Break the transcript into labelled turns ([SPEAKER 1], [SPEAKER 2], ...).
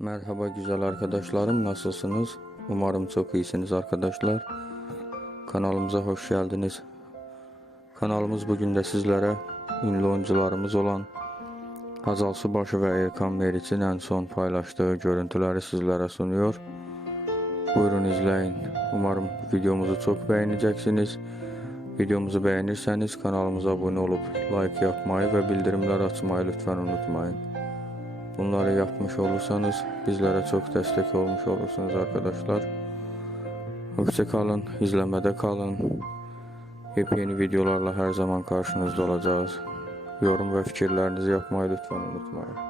[SPEAKER 1] Merhaba güzel arkadaşlarım nasılsınız? Umarım çok iyisiniz arkadaşlar. Kanalımıza hoş geldiniz. Kanalımız bugün de sizlere ünlü oyuncularımız olan Hazal Subaşı ve Erkan Meriç'in en son paylaştığı görüntüleri sizlere sunuyor. Buyurun izleyin. Umarım videomuzu çok beğeneceksiniz. Videomuzu beğenirseniz kanalımıza abone olup like yapmayı ve bildirimler açmayı lütfen unutmayın. Bunları yapmış olursanız bizlere çok destek olmuş olursunuz arkadaşlar. Hoşça kalın, izlemede kalın. Yepyeni videolarla her zaman karşınızda olacağız. Yorum ve fikirlerinizi yapmayı lütfen unutmayın.